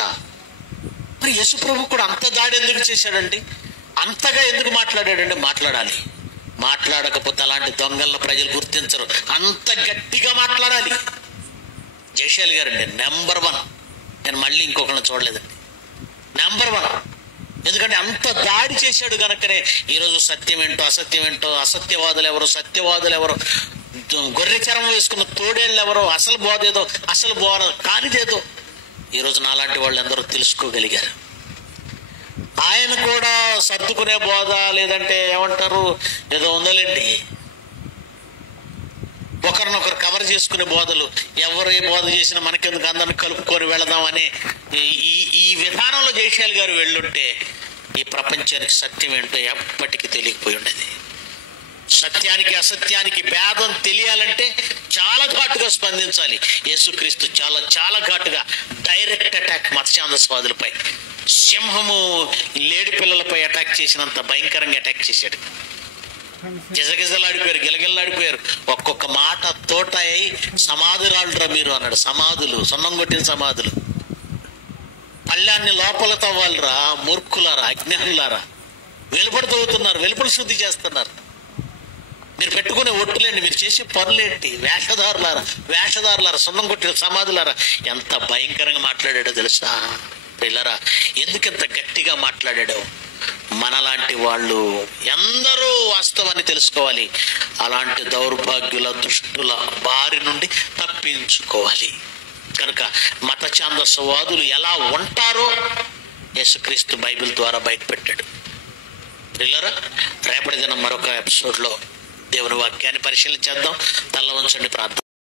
తెలుసా? మరి యేసు ప్రభు కూడా అంత దాడి ఎందుకు చేశాడండి? అంతగా ఎందుకు మాట్లాడాడండి? మాట్లాడాలి. మాట్లాడకపోతే అలాంటి దొంగలను ప్రజలు గుర్తించరు. అంత గట్టిగా మాట్లాడాలి. జయశాలి గారండి నెంబర్ 1. నేను మళ్ళీ ఇంకొకరిని చూడలేదండి. నెంబర్ 1. ఎందుకంటే అంత దాడి చేశాడు కనుకనే ఈరోజు సత్యం ఏంటో అసత్యం ఏంటో, అసత్యవాదులు ఎవరు, సత్యవాదులు ఎవరు, గొర్రె చరం వేసుకున్న తోడేళ్ళు ఎవరో, అసలు బోధ ఏదో, అసలు బోధ కానిదేదో ఈరోజు నాలాంటి వాళ్ళు ఎందరో తెలుసుకోగలిగారు. ఆయన కూడా సర్దుకునే బోధ, లేదంటే ఏమంటారు ఏదో ఉందలేండి, ఒకరినొకరు కవర్ చేసుకునే బోధలు, ఎవరు ఏ బోధ చేసినా మనకెందుకు అందరిని కలుపుకొని వెళదాం అనే ఈ విధానంలో జయశాలి గారు వెళ్ళుంటే ఈ ప్రపంచానికి సత్యం ఏంటో ఎప్పటికీ తెలియకపోయి ఉండేది. సత్యానికి అసత్యానికి భేదం తెలియాలంటే చాలా ఘాటుగా స్పందించాలి. యేసుక్రీస్తు చాలా చాలా ఘాటుగా డైరెక్ట్ అటాక్ మతఛాందస్వాదులపై, సింహము లేడి పిల్లలపై అటాక్ చేసినంత భయంకరంగా అటాక్ చేశాడు. గిజగిజలాడిపోయారు, గిలగిల్లాడిపోయారు. ఒక్కొక్క మాట తోట అయి సమాధి రాళ్ళురా మీరు అన్నాడు. సమాధులు, సున్నం కొట్టిన సమాధులు. పళ్ళాన్ని లోపల తవ్వాలిరా మూర్ఖులారా, అజ్ఞానులారా. వెలుపడి తవ్వుతున్నారు, వెలుపడి శుద్ధి చేస్తున్నారు. మీరు పెట్టుకునే ఒట్టులేండి, మీరు చేసే పనులేంటి? వేషధారులారా, సున్నం కొట్టిన సమాధులారా. ఎంత భయంకరంగా మాట్లాడాడో తెలుసా పిల్లరా? ఎందుకంత గట్టిగా మాట్లాడాడో మనలాంటి వాళ్ళు ఎందరో వాస్తవాన్ని తెలుసుకోవాలి. అలాంటి దౌర్భాగ్యుల దుష్టుల బారి నుండి తప్పించుకోవాలి. కనుక మత ఛాందసవాదులు ఎలా ఉంటారో యేసుక్రీస్తు బైబిల్ ద్వారా బయటపెట్టాడు. పిల్లరా, రేపటి దినం మరొక ఎపిసోడ్లో దేవుని వాక్యాన్ని పరిశీలన చేద్దాం. తల్ల వంచండి, ప్రార్థన.